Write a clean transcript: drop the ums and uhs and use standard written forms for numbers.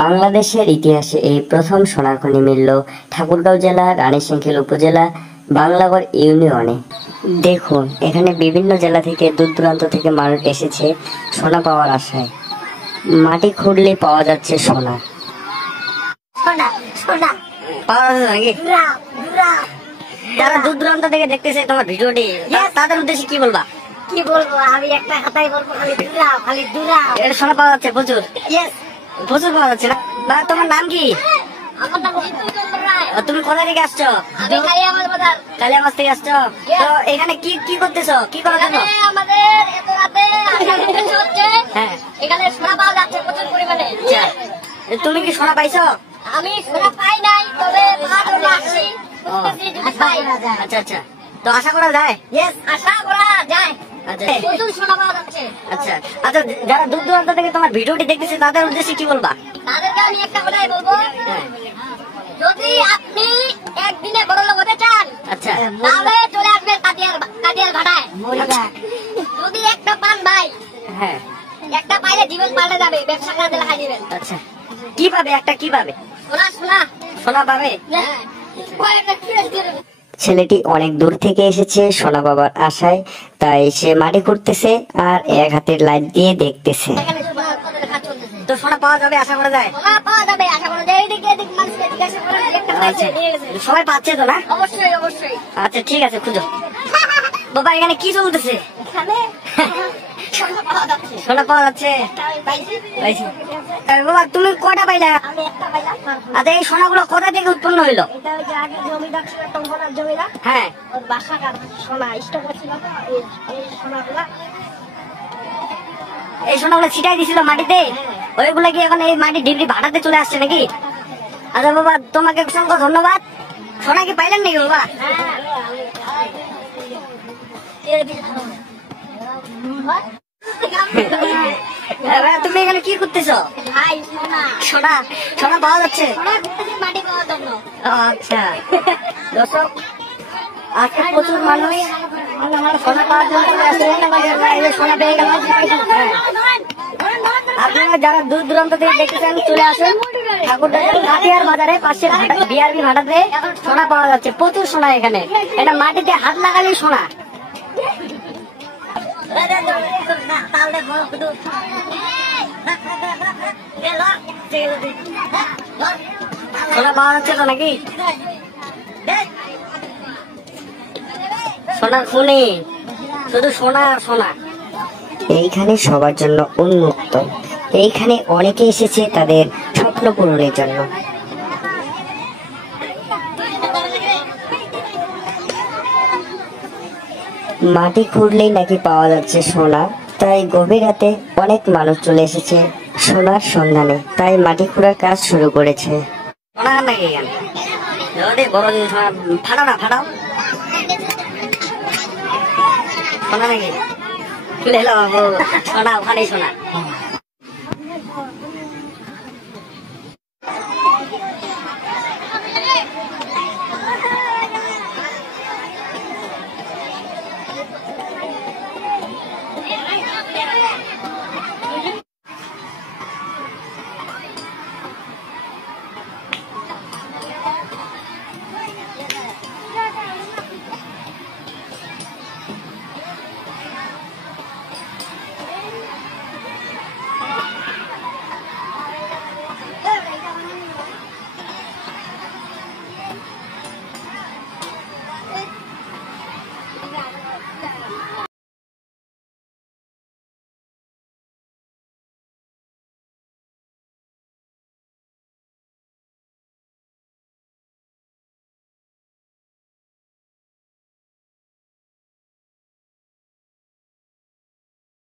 বাংলাদেশের ইতিহাসে এই প্রথম সোনার খনি মিলল ঠাকুরগাঁও জেলা রানীশংখেল উপজেলা বাংলাগড় ইউনিয়নে। দেখুন, এখানে বিভিন্ন জেলা থেকে দূর দূরান্ত থেকে মানুষ এসেছে সোনা পাওয়ার আশায়। মাটি খুঁড়লে পাওয়া যাচ্ছে সোনা। যারা দূর দূরান্ত থেকে দেখতেছে তোমার ভিডিওটি, তাদের উদ্দেশ্যে কি বলবা? কি বলবো, আমি একটা কথাই বলবো, খালি দূরাও। এর সোনা পাওয়া যাচ্ছে প্রচুর, প্রচুর পাওয়া যাচ্ছে না? তোমার নাম কি? তুমি কোথা থেকে আসছো? কালিয়াগঞ্জ থেকে আসছো? তো এখানে কি কি করতেছো? কি করার জন্য? এখানে সোনা পাওয়া যাচ্ছে প্রচুর পরিমাণে। তুমি কি সোনা পাইছো? আমি সোনা পাই নাই, তবে আসছি। আচ্ছা আচ্ছা, তো আশা করা যায়? আশা করা যায়। প্রচুর সোনা পাওয়া যাচ্ছে। আচ্ছা আচ্ছা, যারা দূর দূরান্ত থেকে তোমার ভিডিওটি দেখতেছে তাদের উদ্দেশ্যে কি বলবা? তাদেরকে আমি একটা কথাই বলবো, যদি আপনি একদিনে বড়লোক হতে চান, আচ্ছা, তাহলে চলে আসবেন কাদিয়াল ভাটায়। যদি একটা পান ভাই, হ্যাঁ, একটা পাইলে জীবন পাল্টে যাবে, ব্যবসা কাজে লাগাই দিবেন। আচ্ছা, কি পাবে? একটা কি পাবে? সোনা পাবে। ছেলেটি অনেক দূর থেকে এসেছে সোনা বাবার আশায়, তাই সে মাটি করতেছে আর এক হাতের লাইট দিয়ে দেখতেছে। তো সোনা পাওয়া যাবে আশা করা যায়? সবাই পাচ্ছে তো না? অবশ্যই অবশ্যই। আচ্ছা ঠিক আছে, খুঁজো। বাবা, এখানে কি চলতেছে? সোনা পাওয়া যাচ্ছে। বাবা, তুমি কয়টা পাইলা? আচ্ছা, এই সোনাগুলো কোথা থেকে উৎপন্ন হইলো? হ্যাঁ, এই সোনাগুলো ছিটাই দিছিল মাটিতে, ওইগুলা কি এখন এই মাটি ডিগ্রি ভাটাতে চলে আসছে নাকি? আচ্ছা বাবা, তোমাকে অসংখ্য ধন্যবাদ। সোনা কি পাইলেন নাকি বাবা? তুমি এখানে কি করতেছো? সোনা সোনা পাওয়া যাচ্ছে? আচ্ছা দর্শক, আজকে প্রচুর মানুষ সোনা পাওয়ার জন্য চলে আসছে। সোনা পেয়ে গেল। আপনারা যারা দূর দূরান্ত থেকে দেখতেছেন চলে আসেন ঠাকুরগাঁও বাজারে পাশে বিআরবি ভাটাতে সোনা পাওয়া যাচ্ছে, প্রচুর সোনা। এখানে এটা মাটিতে হাত লাগালেই সোনা। সোনা পাওয়া যাচ্ছে তো নাকি? সোনা খুনি, শুধু সোনা আর সোনা। এইখানে সবার জন্য উন্মুক্ত। এইখানে অনেকে এসেছে তাদের স্বপ্ন পূরণের জন্য। মাটি খুঁড়লেই নাকি পাওয়া যাচ্ছে সোনা, তাই গভীর রাতে অনেক মানুষ চলে এসেছে সোনার সন্ধানে, তাই মাটি খোঁড়ার কাজ শুরু করেছে। সোনা নাকি বড় ফাটাও না, ফাটাও সোনা নাকি? সোনা ওখানেই সোনা।